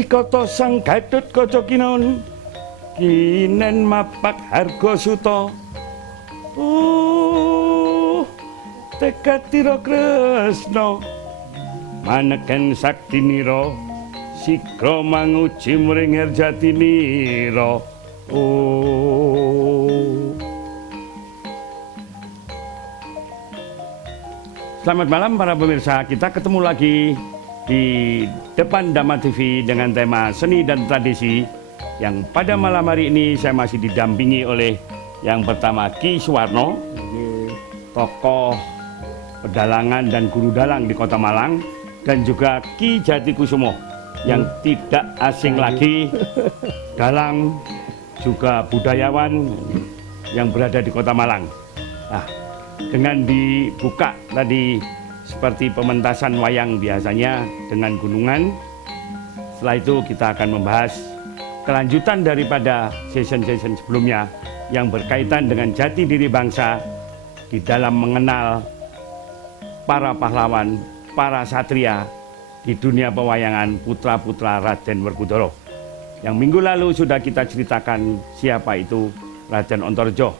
Nalikata sang Gatotkaca kinaon kinen mapak harga suta. Tekatira Kresna maneken saktinira sigra manguji mring Herjatinira. Selamat malam para pemirsa, kita ketemu lagi di depan Dhamma TV dengan tema seni dan tradisi, yang pada malam hari ini saya masih didampingi oleh yang pertama Ki Suwarno, tokoh pedalangan dan guru dalang di Kota Malang, dan juga Ki Jatikusumo yang tidak asing lagi, dalang juga budayawan yang berada di Kota Malang. Nah, dengan dibuka tadi seperti pementasan wayang biasanya dengan gunungan, setelah itu kita akan membahas kelanjutan daripada season-season sebelumnya yang berkaitan dengan jati diri bangsa di dalam mengenal para pahlawan, para satria di dunia pewayangan, putra-putra Raden Werkudara. Yang minggu lalu sudah kita ceritakan siapa itu Raden Antareja,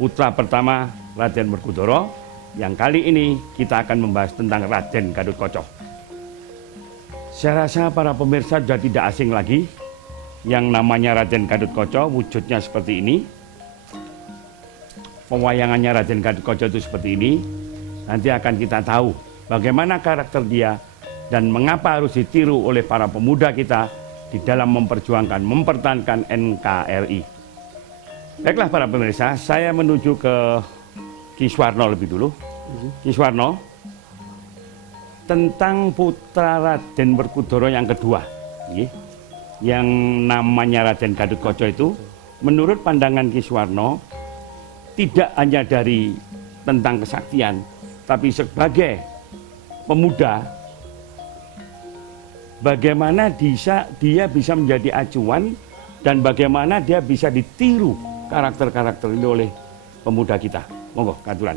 putra pertama Raden Werkudara. Yang kali ini kita akan membahas tentang Raden Gatotkaca. Saya rasa para pemirsa sudah tidak asing lagi yang namanya Raden Gatotkaca, wujudnya seperti ini. Pewayangannya Raden Gatotkaca itu seperti ini. Nanti akan kita tahu bagaimana karakter dia dan mengapa harus ditiru oleh para pemuda kita di dalam memperjuangkan, mempertahankan NKRI. Baiklah para pemirsa, saya menuju ke Ki Suwarno lebih dulu. Ki Suwarno, tentang putra Raden Werkudara yang kedua, yang namanya Raden Gatotkaca itu, menurut pandangan Ki Suwarno, tidak hanya dari tentang kesaktian, tapi sebagai pemuda, bagaimana dia bisa menjadi acuan dan bagaimana dia bisa ditiru karakter-karakter ini oleh pemuda kita. Monggo, katuran.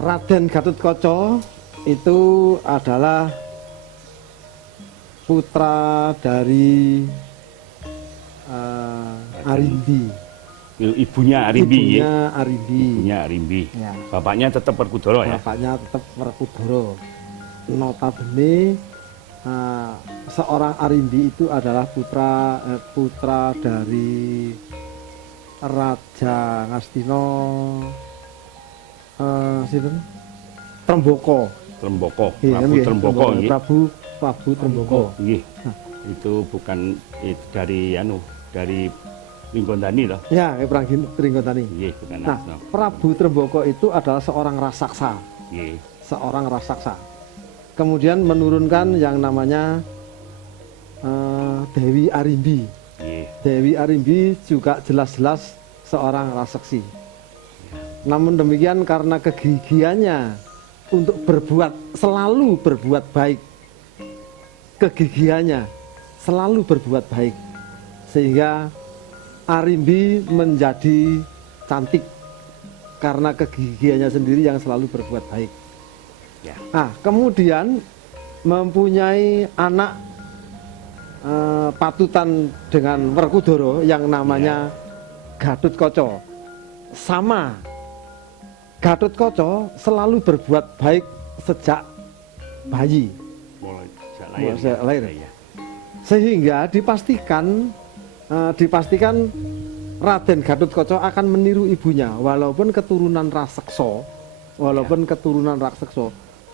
Raden Gatotkaca itu adalah putra dari Arimbi. Ibunya Arimbi. Ibunya Arimbi. Ya. Bapaknya tetap Werkudara ya. Bapaknya tetap Werkudara. Notabene seorang Arimbi itu adalah putra dari Raja Ngastina Tremboko. Prabu Tremboko. Nggih. Itu bukan dari Ringgondani loh. Ya, Ringgondani. Nggih, bukan. Nah, Prabu Tremboko itu adalah seorang raksasa. Nggih. Seorang raksasa. Kemudian menurunkan yang namanya Dewi Arimbi. Dewi Arimbi juga jelas-jelas seorang raksasi. Namun demikian karena kegigihannya untuk selalu berbuat baik, kegigihannya selalu berbuat baik, sehingga Arimbi menjadi cantik karena kegigihannya sendiri yang selalu berbuat baik. Nah, kemudian mempunyai anak patutan dengan Werkudara yang namanya Gatotkaca. Sama, Gatotkaca selalu berbuat baik sejak bayi, sejak lahir. Sehingga dipastikan Raden Gatotkaca akan meniru ibunya, walaupun keturunan raseksa,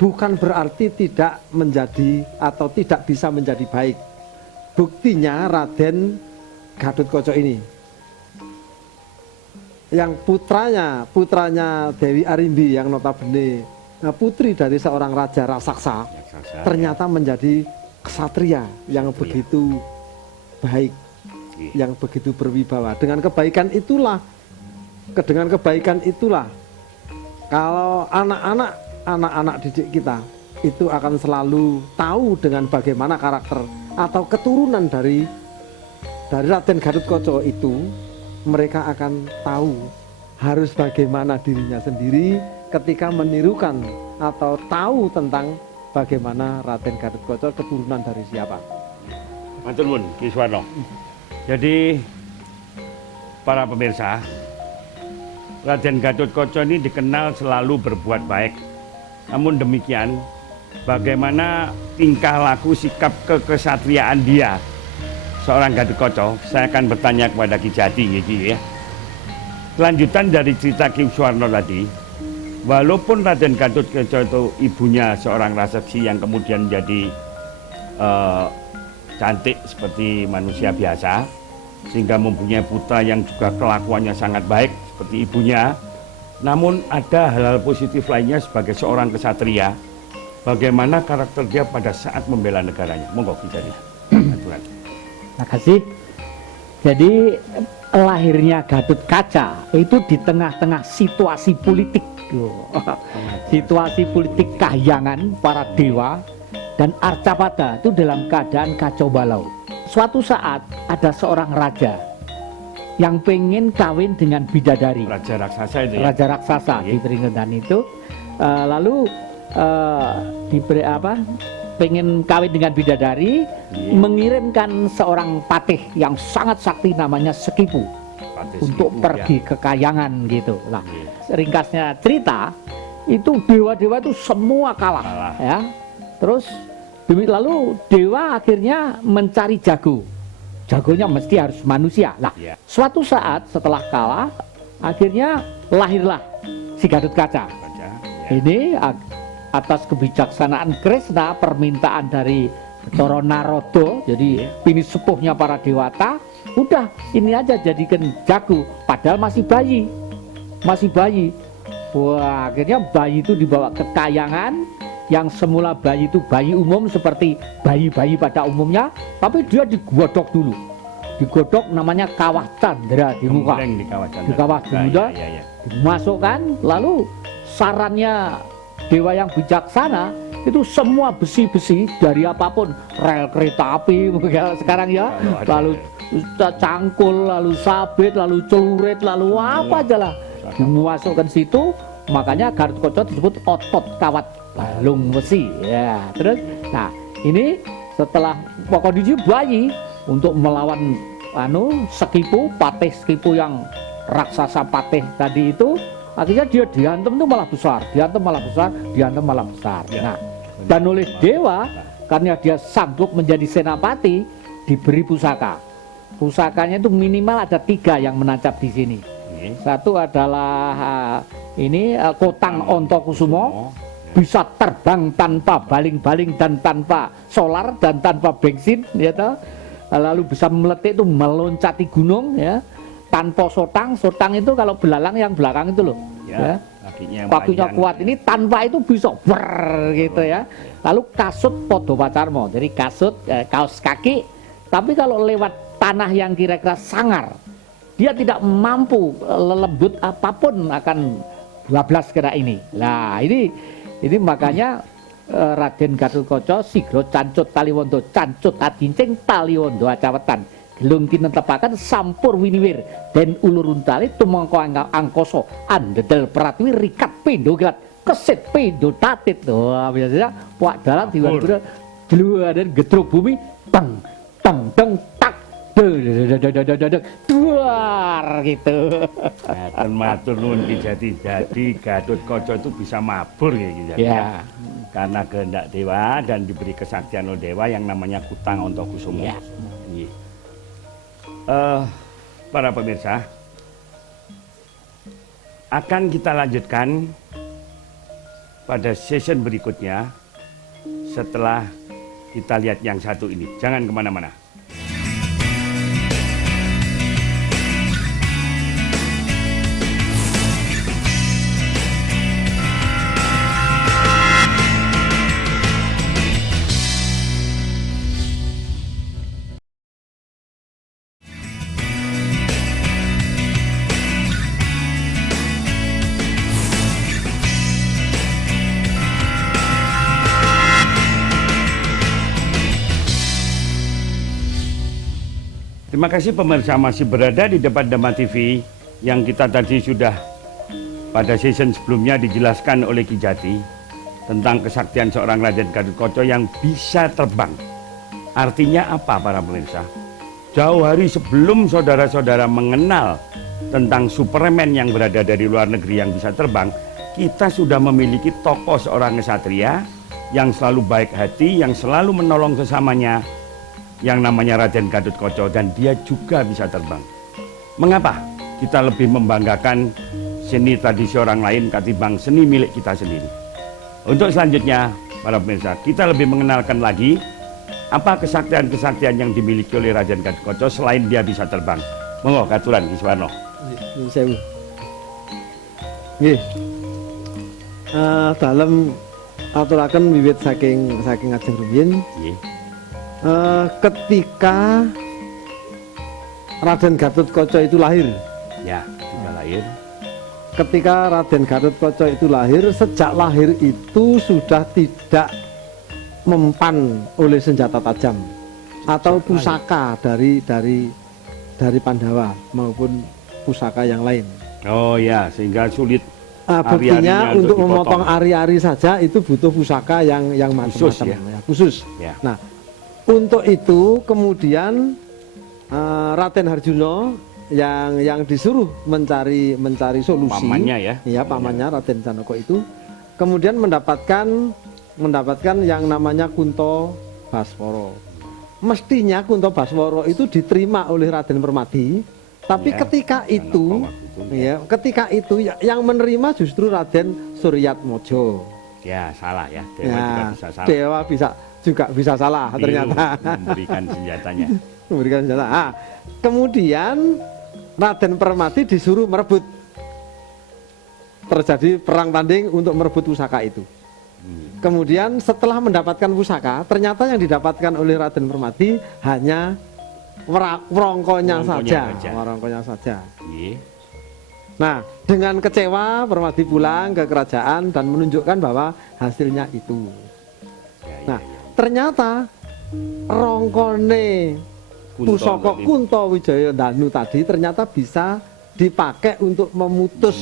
bukan berarti tidak menjadi atau tidak bisa menjadi baik. Buktinya Raden Gatotkaca ini, yang putranya Dewi Arimbi yang notabene putri dari seorang raja raksasa, ternyata menjadi ksatria yang begitu baik, yang begitu berwibawa. Dengan kebaikan itulah kalau anak-anak didik kita itu akan selalu tahu dengan bagaimana karakter atau keturunan dari Raden Gatotkaca itu. Mereka akan tahu harus bagaimana dirinya sendiri ketika menirukan atau tahu tentang bagaimana Raden Gatotkaca keturunan dari siapa. Matur nuwun Ki Suwarno. Jadi para pemirsa, Raden Gatotkaca ini dikenal selalu berbuat baik. Namun demikian, bagaimana tingkah laku sikap kekesatriaan dia seorang Gatotkaca, saya akan bertanya kepada Ki Jati ya. Kelanjutan dari cerita Ki Suwarno tadi, walaupun Raden Gatotkaca itu ibunya seorang raseksi yang kemudian menjadi cantik seperti manusia biasa, sehingga mempunyai putra yang juga kelakuannya sangat baik seperti ibunya, namun ada hal-hal positif lainnya sebagai seorang kesatria. Bagaimana karakter dia pada saat membela negaranya? Monggo Ki Jati. Terima kasih. Jadi lahirnya Gatotkaca itu di tengah-tengah situasi politik, situasi politik kahyangan para dewa dan Arcapada itu dalam keadaan kacau balau. Suatu saat ada seorang raja yang pengen kawin dengan bidadari. Raja raksasa itu ya? Raja raksasa di Tringedan itu, lalu diberi pengen kawin dengan bidadari, mengirimkan seorang patih yang sangat sakti namanya Sekipu untuk pergi ke kayangan gitu. Nah, ringkasnya cerita itu dewa-dewa itu semua kalah. Ya. Terus lalu dewa akhirnya mencari jago. Jagonya mesti harus manusia. Nah, suatu saat setelah kalah, akhirnya lahirlah si Gatotkaca. Ini atas kebijaksanaan Kresna, permintaan dari Batara Narada, jadi ini sepuhnya para dewata, udah ini aja jadikan jago, padahal masih bayi. Wah, akhirnya bayi itu dibawa ke kayangan, yang semula bayi itu bayi umum seperti bayi-bayi pada umumnya, tapi dia digodok dulu. Digodok namanya kawah candra di muka. Di kawah candra, dimasukkan, lalu sarannya dewa yang bijaksana itu semua besi-besi dari apapun, rel kereta api sekarang ya, lalu cangkul, lalu sabit, lalu celurit, lalu apa aja lah dimasukkan situ. Makanya Gatotkaca disebut otot kawat balung besi ya. Terus nah ini setelah kondisi bayi untuk melawan Sekipu, patih Sekipu yang raksasa patih tadi itu, akhirnya dia diantem itu malah besar, diantem malah besar. Nah, dan oleh dewa karena dia sanggup menjadi senapati, diberi pusaka. Pusakanya itu minimal ada 3 yang menancap di sini. Satu adalah Kotang Ontokusumo, bisa terbang tanpa baling-baling dan tanpa solar dan tanpa bensin, ya toh. Lalu bisa meletik itu meloncati gunung, ya. Tanpa sotang itu kalau belalang yang belakang itu loh, ya. Kakinya kuat, ini tanpa itu bisa gitu ya. Lalu kasut Podopacarmo, jadi kasut kaos kaki, tapi kalau lewat tanah yang kira-kira sangar, dia tidak mampu lembut apapun akan 12 kena ini. Nah ini makanya Raden Gatotkaca sigro cancut taliwondo, cancut adincing taliwondo acawetan, gelung kinentepaken sampur winiwir den ulurun tali tumangka angkoso andedel pratiwi rikat pindho gelat kesit pindho tatit. Wah biasanya puak dalam diwali dan getruk bumi tang tang tang tak duar gitu. Matur nuwun Ki Jati. Jadi Gatotkaca itu bisa mabur ya Ki Jati. Ya. Karena kehendak dewa dan diberi kesaktian oleh dewa yang namanya Kutang Ontokusumo. Ya. Para pemirsa, akan kita lanjutkan pada session berikutnya setelah kita lihat yang satu ini. Jangan kemana-mana. Terima kasih pemirsa masih berada di depan Dhamma TV yang kita tadi sudah pada season sebelumnya dijelaskan oleh Ki Jati tentang kesaktian seorang Raden Gatotkaca yang bisa terbang. Artinya apa para pemirsa? Jauh hari sebelum saudara-saudara mengenal tentang Superman yang berada dari luar negeri yang bisa terbang, kita sudah memiliki tokoh seorang kesatria yang selalu baik hati, yang selalu menolong sesamanya, yang namanya Raden Gatotkaca, dan dia juga bisa terbang. Mengapa kita lebih membanggakan seni tradisi orang lain ketimbang seni milik kita sendiri? Untuk selanjutnya, para pemirsa, kita lebih mengenalkan lagi apa kesaktian-kesaktian yang dimiliki oleh Raden Gatotkaca selain dia bisa terbang. Monggo katuran Ki Suwarno. Nyuwun sewu. Nggih. Dalam aturaken wiwit saking ajeng rumiyin, Nggih. ketika Raden Gatotkaca itu lahir. Ya, sudah lahir. Ketika Raden Gatotkaca itu lahir, sejak lahir itu sudah tidak mempan oleh senjata tajam atau pusaka dari Pandawa maupun pusaka yang lain. Oh ya, sehingga sulit Buktinya ari-arinya untuk dipotong. memotong ari-ari saja itu butuh pusaka yang Khusus, macam-macam, ya, khusus. Ya. Nah, untuk itu kemudian Raden Harjuna yang disuruh mencari solusi, Pamannya ya. iya pamannya Raden Janaka itu kemudian mendapatkan yang namanya Kunto Baswara. Mestinya Kunto Baswara itu diterima oleh Raden Permati, tapi Ya, ketika itu, ketika itu yang menerima justru Raden Suryatmojo. Ya, salah ya. Dewa Ya, juga bisa salah. Dewa juga bisa salah ternyata. Memberikan senjatanya. Memberikan senjata. Kemudian Raden Permati disuruh merebut. Terjadi perang tanding untuk merebut pusaka itu. Kemudian setelah mendapatkan pusaka, ternyata yang didapatkan oleh Raden Permati hanya werongkonya saja. Werongkonya saja. Nggih. Nah, dengan kecewa Permati pulang ke kerajaan dan menunjukkan bahwa hasilnya itu. Ya, Nah, ternyata rongkone pusaka Kunto Wijaya Danu tadi ternyata bisa dipakai untuk memutus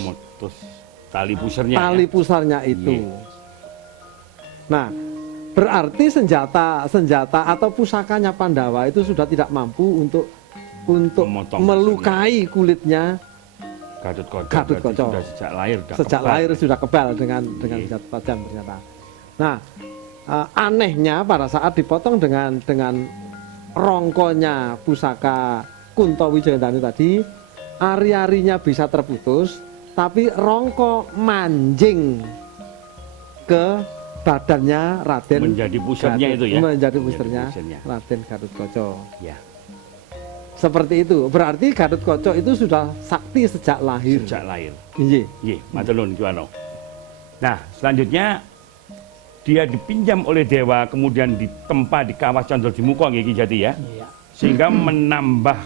tali pusarnya. tali pusarnya itu. Nah, berarti senjata atau pusakanya Pandawa itu sudah tidak mampu untuk Memotong melukai kulitnya Gatotkaca. Sudah sejak lahir. sejak lahir sudah kebal dengan senjata tajam ternyata. Nah, anehnya pada saat dipotong dengan rongkonya pusaka Kunto Wijayadanu tadi, ari-arinya bisa terputus, tapi rongko manjing ke badannya Raden menjadi pusarnya itu ya. menjadi pusarnya Raden Gatotkaca. Ya. Seperti itu. Berarti Gatotkaca itu sudah sakti sejak lahir. Sejak lahir. Nggih. Nggih, matur nuwun Ki Warno. Nah, selanjutnya dia dipinjam oleh dewa, kemudian ditempa di Kawah Candra-Dimuka nggih Ki Jati ya. Iya. Sehingga menambah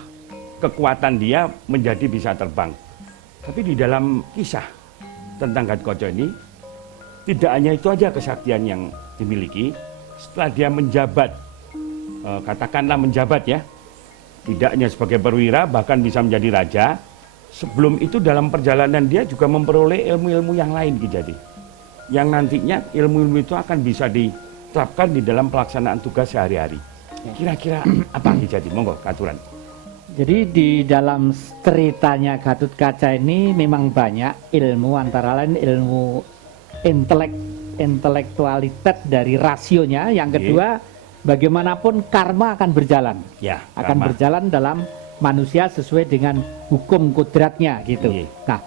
kekuatan dia menjadi bisa terbang. Tapi di dalam kisah tentang Gatotkaca ini tidak hanya itu aja kesaktian yang dimiliki. Setelah dia menjabat, katakanlah menjabat ya, tidak hanya sebagai perwira, bahkan bisa menjadi raja. Sebelum itu dalam perjalanan dia juga memperoleh ilmu-ilmu yang lain Ki Jati, yang nantinya ilmu-ilmu itu akan bisa diterapkan di dalam pelaksanaan tugas sehari-hari. Kira-kira apa Ki Jati? Monggo katuran. Jadi di dalam ceritanya Gatotkaca ini memang banyak ilmu, antara lain ilmu intelektualitas dari rasionya. Yang kedua, bagaimanapun karma akan berjalan. Ya, akan karma. berjalan dalam manusia sesuai dengan hukum kodratnya gitu. Iya. Nah,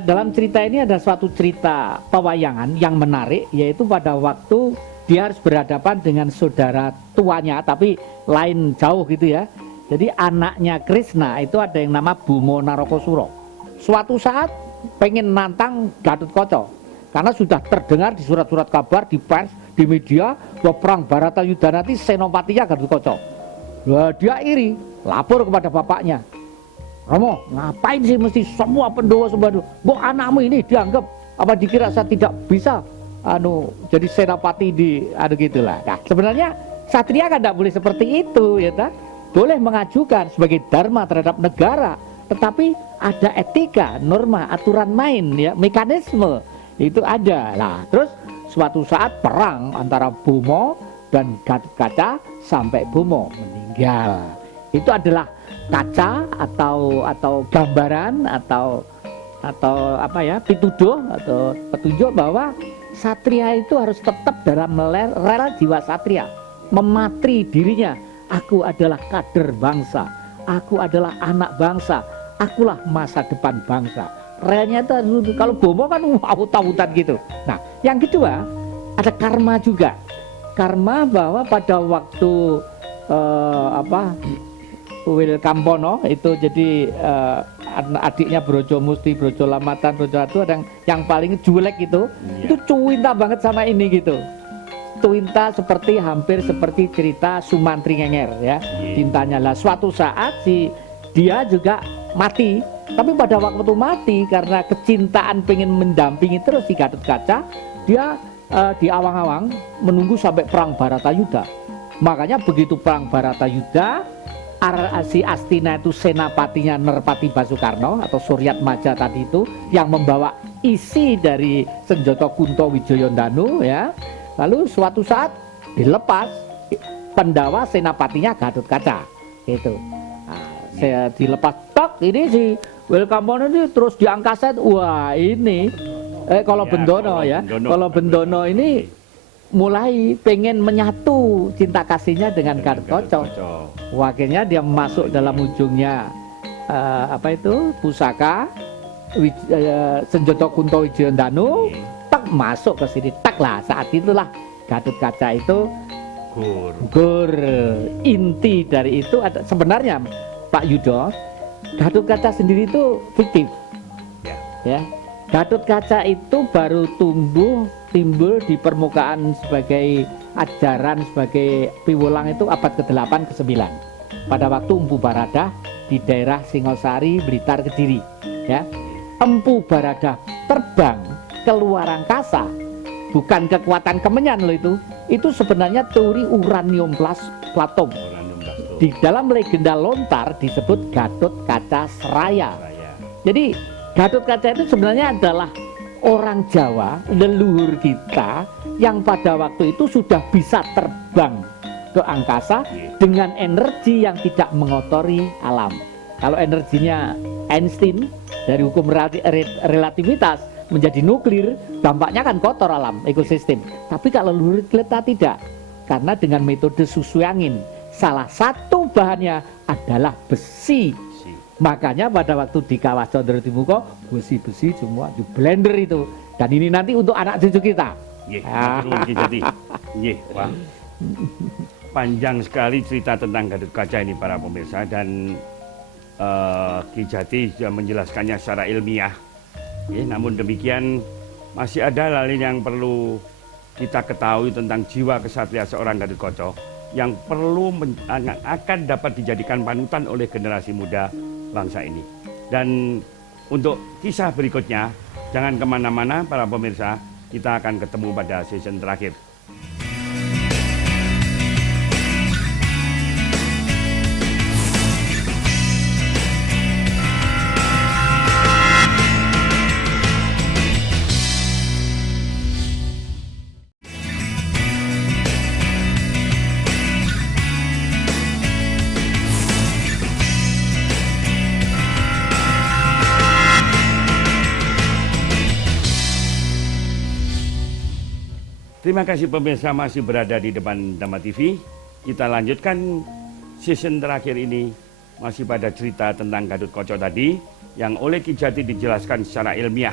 dalam cerita ini ada suatu cerita pewayangan yang menarik, yaitu pada waktu dia harus berhadapan dengan saudara tuanya, tapi lain jauh gitu ya. Jadi anaknya Krishna itu ada yang nama Bumo Narokosuro. Suatu saat pengen nantang Gatotkaca, karena sudah terdengar di surat-surat kabar, di pers, di media, bahwa perang Baratayuda nanti senopatinya Gatotkaca. Wah, dia iri, lapor kepada bapaknya. Romo, ngapain sih mesti semua Pandawa semua anakmu ini dianggap apa dikira saya tidak bisa jadi senopati di gitulah. Nah, sebenarnya satria kan tidak boleh seperti itu ya ta? Boleh mengajukan sebagai dharma terhadap negara, tetapi ada etika, norma, aturan main ya, mekanisme itu ada. Nah, terus suatu saat perang antara Bomo dan Gatotkaca sampai Bomo meninggal. Itu adalah kaca atau gambaran atau apa ya, pituduh atau petunjuk bahwa satria itu harus tetap dalam rel jiwa satria, mematri dirinya. Aku adalah kader bangsa, aku adalah anak bangsa, akulah masa depan bangsa. Relnya itu, kalau Bomo kan awut-awutan gitu. Nah, yang kedua ada karma juga. Karma bahwa pada waktu Wil Kampono itu jadi adiknya Brojo Musti, Brojo Lamatan, Brojo Ratu, ada yang paling jelek itu cuwinta banget sama ini gitu. Cuwinta hampir seperti cerita Sumantri Ngenger ya, cintanya lah. Suatu saat dia juga mati, tapi pada waktu mati karena kecintaan pengen mendampingi terus si Gatotkaca, dia di awang-awang menunggu sampai perang Baratayuda. Makanya begitu perang Baratayuda, si Astina itu senapatinya Nerpati Basukarno atau Suryat Maja tadi itu yang membawa isi dari senjata Kunto Wijoyondanu ya. Lalu suatu saat dilepas Pendawa senapatinya Gatotkaca gitu. Saya dilepas tok, ini si Wil Kampono ini terus diangkat. Wah ini kalau Bendono ya, kalau Bendono ini mulai pengen menyatu cinta kasihnya dengan Gatotkaca. Akhirnya dia masuk dalam ujungnya pusaka senjata Kunto Wijoyondanu, tak masuk ke sini, tak lah. Saat itulah Gatotkaca itu gugur. Inti dari itu ada sebenarnya Pak Yudo, Gatotkaca sendiri itu fiktif ya. Gatotkaca itu baru timbul di permukaan sebagai ajaran, sebagai piwulang itu abad ke-8 ke-9 pada waktu Empu Baradah di daerah Singosari, Blitar, Kediri ya. Empu Baradah terbang keluar angkasa, bukan kekuatan kemenyan loh itu sebenarnya teori uranium platum. Di dalam legenda lontar disebut Gatotkaca Seraya. Jadi Gatotkaca itu sebenarnya adalah orang Jawa, leluhur kita yang pada waktu itu sudah bisa terbang ke angkasa dengan energi yang tidak mengotori alam. Kalau energinya Einstein dari hukum relativitas menjadi nuklir, dampaknya kan kotor alam, ekosistem. Tapi kalau leluhur kita tidak, karena dengan metode susu angin, salah satu bahannya adalah besi. Makanya pada waktu di Kawah Condro Timuko, besi-besi semua di blender itu. Dan ini nanti untuk anak cucu kita. Wah. Panjang sekali cerita tentang Gatotkaca ini para pemirsa, dan Ki Jati sudah menjelaskannya secara ilmiah. Namun demikian masih ada hal yang perlu kita ketahui tentang jiwa kesatria seorang Gatotkaca yang akan dapat dijadikan panutan oleh generasi muda bangsa ini. Dan untuk kisah berikutnya, jangan kemana-mana para pemirsa, kita akan ketemu pada season terakhir. Terima kasih pemirsa masih berada di depan Dhamma TV. Kita lanjutkan season terakhir ini masih pada cerita tentang Gatotkaca tadi yang oleh Ki Jati dijelaskan secara ilmiah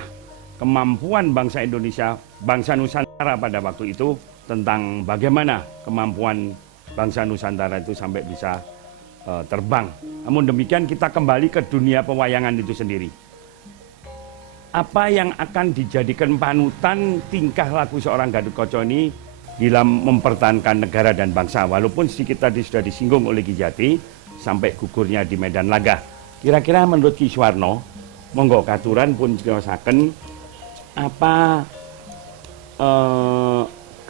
kemampuan bangsa Indonesia, bangsa Nusantara pada waktu itu, tentang bagaimana kemampuan bangsa Nusantara itu sampai bisa terbang. Namun demikian kita kembali ke dunia pewayangan itu sendiri. Apa yang akan dijadikan panutan tingkah laku seorang Gatotkaca ini dalam mempertahankan negara dan bangsa, walaupun sedikit tadi sudah disinggung oleh Ki Jati sampai gugurnya di medan laga. Kira-kira menurut Ki Suwarno, monggo katuran pun dirasakan apa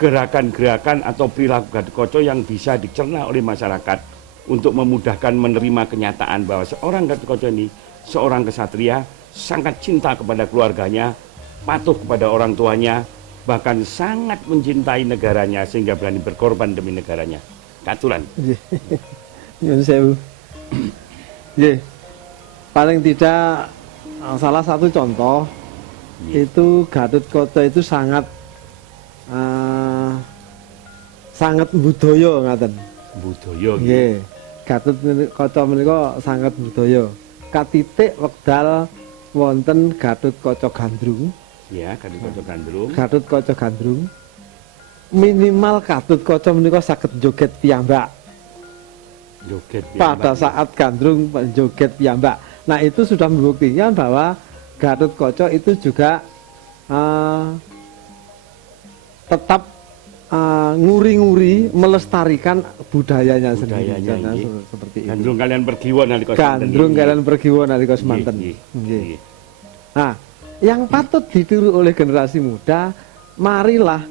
gerakan-gerakan atau perilaku Gatotkaca yang bisa dicerna oleh masyarakat untuk memudahkan menerima kenyataan bahwa seorang Gatotkaca ini seorang kesatria, sangat cinta kepada keluarganya, patuh kepada orang tuanya, bahkan sangat mencintai negaranya sehingga berani berkorban demi negaranya. Katuran. Nggih. Nyuwun sewu. Nggih. Paling tidak salah satu contoh itu Gatotkaca itu sangat sangat budaya ngaten. Budaya. Nggih. Gatotkaca menika sangat budaya. Katitik wekdal wonten Gatotkaca Gandrung. Ya, Gatotkaca Gandrung. Gatotkaca Gandrung. Minimal Gatotkaca menika saged joget piyambak. Joget Pada saat Gandrung joget piyambak. Nah, itu sudah membuktikan bahwa Gatotkaca itu juga tetap nguri-nguri melestarikan budayanya sendiri. Budayanya, iya. Seperti itu. Gandrung kalian pergiwa nalika Gandrung kalian pergiwa nalika semanten. Nggih, Nggih. nggih. Nah, yang patut ditiru oleh generasi muda, marilah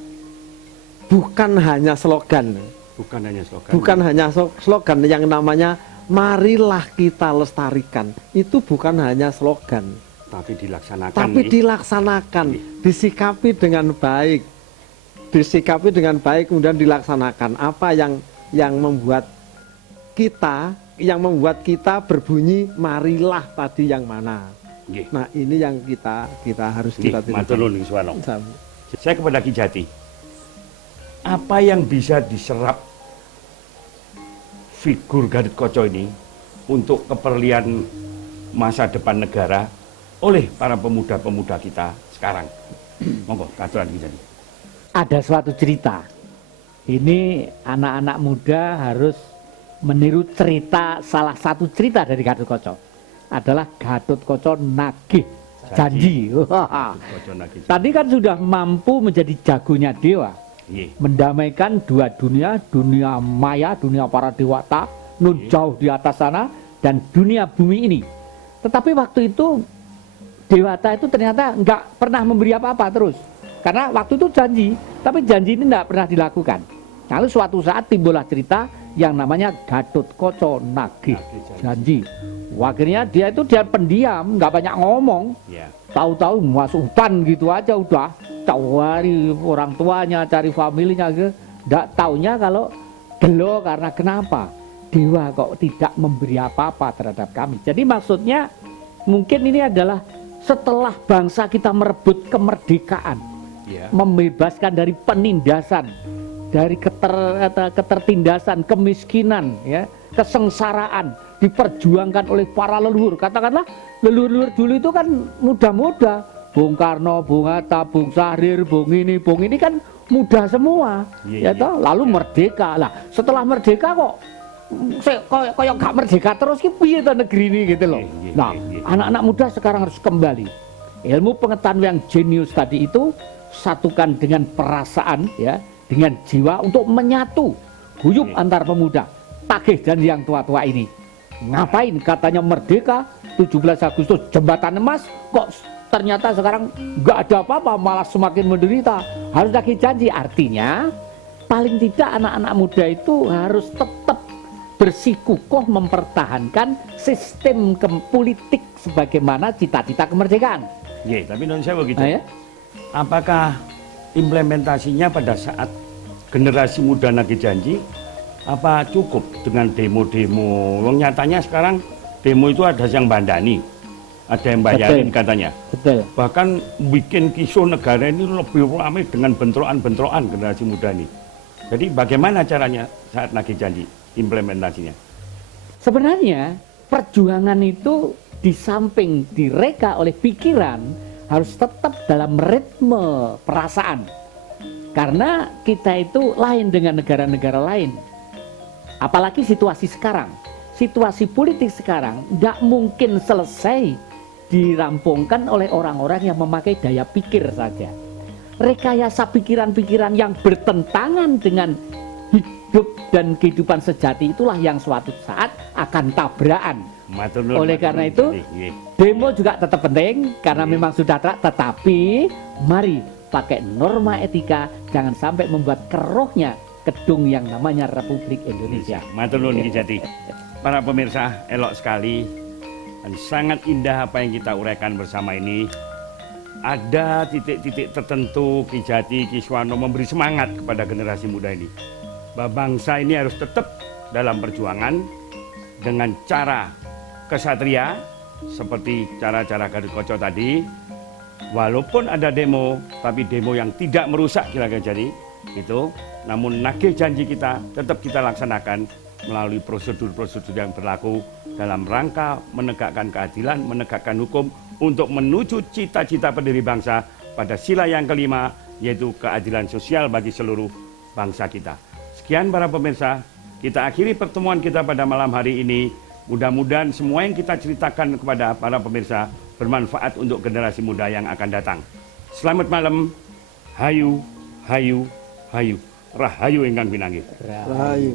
bukan hanya slogan. Bukan hanya slogan. Bukan hanya slogan yang namanya marilah kita lestarikan. Itu bukan hanya slogan, tapi dilaksanakan. tapi nih. dilaksanakan, disikapi dengan baik. Disikapi dengan baik kemudian dilaksanakan. Apa yang membuat kita berbunyi marilah tadi yang mana. Nggih. Nah, ini yang kita harus Nggih, kita matur nuwun Nggih Suwarno. Sami. Saya kepada Ki Jati. Apa yang bisa diserap figur Gatotkaca ini untuk keperlian masa depan negara oleh para pemuda-pemuda kita sekarang? Monggo, katuran Ki Jati. Ada suatu cerita. Ini anak-anak muda harus meniru cerita, salah satu cerita dari Gatotkaca adalah Gatotkaca nagih janji. Gatotkaca nagih janji. Tadi kan sudah mampu menjadi jagonya dewa, Nggih. mendamaikan dua dunia, dunia maya, dunia para dewata, nun jauh di atas sana, dan dunia bumi ini. Tetapi waktu itu dewata itu ternyata nggak pernah memberi apa-apa terus. Karena waktu itu janji, tapi janji ini tidak pernah dilakukan. Lalu suatu saat timbullah cerita yang namanya Gatotkaca nagih janji. Akhirnya dia pendiam, nggak banyak ngomong. Ya. Tahu-tahu masuk hutan gitu aja udah. Cari orang tuanya, cari familinya gitu. Nggak taunya kalau gelo karena kenapa? Dewa kok tidak memberi apa-apa terhadap kami. Jadi maksudnya mungkin ini adalah setelah bangsa kita merebut kemerdekaan. Ya. Membebaskan dari penindasan, dari ketertindasan, kemiskinan, ya, kesengsaraan, diperjuangkan oleh para leluhur. Katakanlah leluhur-leluhur dulu itu kan muda-muda, Bung Karno, Bung Hatta, Bung Syahrir, Bung ini kan muda semua, ya toh. Lalu merdeka lah. Setelah merdeka kok kayak gak merdeka terus ki piye to negeri ini gitu loh. Nah, anak-anak muda sekarang harus kembali. Ilmu pengetahuan yang jenius tadi itu satukan dengan perasaan, ya, dengan jiwa untuk menyatu, guyup antar pemuda. Tagih janji yang tua-tua ini. Ngapain katanya merdeka 17 Agustus jembatan emas, kok ternyata sekarang nggak ada apa-apa, malah semakin menderita. Harus lagi janji, artinya paling tidak anak-anak muda itu harus tetap bersikukuh mempertahankan sistem politik sebagaimana cita-cita kemerdekaan. Nggih, tapi non saya begitu. Nah, ya? Apakah implementasinya pada saat generasi muda nagih janji apa cukup dengan demo-demo? Wong nyatanya sekarang demo itu ada yang bandani, ada yang bayarin katanya. Betul. Bahkan bikin kisah negara ini lebih ramai dengan bentrokan-bentrokan generasi muda ini. Jadi bagaimana caranya saat nagih janji implementasinya? Sebenarnya perjuangan itu di samping direka oleh pikiran harus tetap dalam ritme perasaan. Karena kita itu lain dengan negara-negara lain. Apalagi situasi sekarang. Situasi politik sekarang tidak mungkin selesai dirampungkan oleh orang-orang yang memakai daya pikir saja. Rekayasa pikiran-pikiran yang bertentangan dengan hidup dan kehidupan sejati itulah yang suatu saat akan tabrakan. Oleh karena itu, demo juga tetap penting karena memang sudah tetapi mari pakai norma etika, jangan sampai membuat keruhnya gedung yang namanya Republik Indonesia. Matur nuwun Ki Jati. Para pemirsa, elok sekali dan sangat indah apa yang kita uraikan bersama ini. ada titik-titik tertentu Ki Jati, Ki Swarno memberi semangat kepada generasi muda ini. Bahwa bangsa ini harus tetap dalam perjuangan dengan cara kesatria seperti cara-cara Gatot tadi. Walaupun ada demo, tapi demo yang tidak merusak kira-kira jadi itu. Namun nagih janji kita tetap kita laksanakan melalui prosedur-prosedur yang berlaku dalam rangka menegakkan keadilan, menegakkan hukum untuk menuju cita-cita pendiri bangsa pada sila yang kelima, yaitu keadilan sosial bagi seluruh bangsa kita. Sekian para pemirsa, kita akhiri pertemuan kita pada malam hari ini. Mudah-mudahan semua yang kita ceritakan kepada para pemirsa bermanfaat untuk generasi muda yang akan datang. Selamat malam, hayu, hayu, hayu. Rahayu ingkang pinanggih. Rahayu.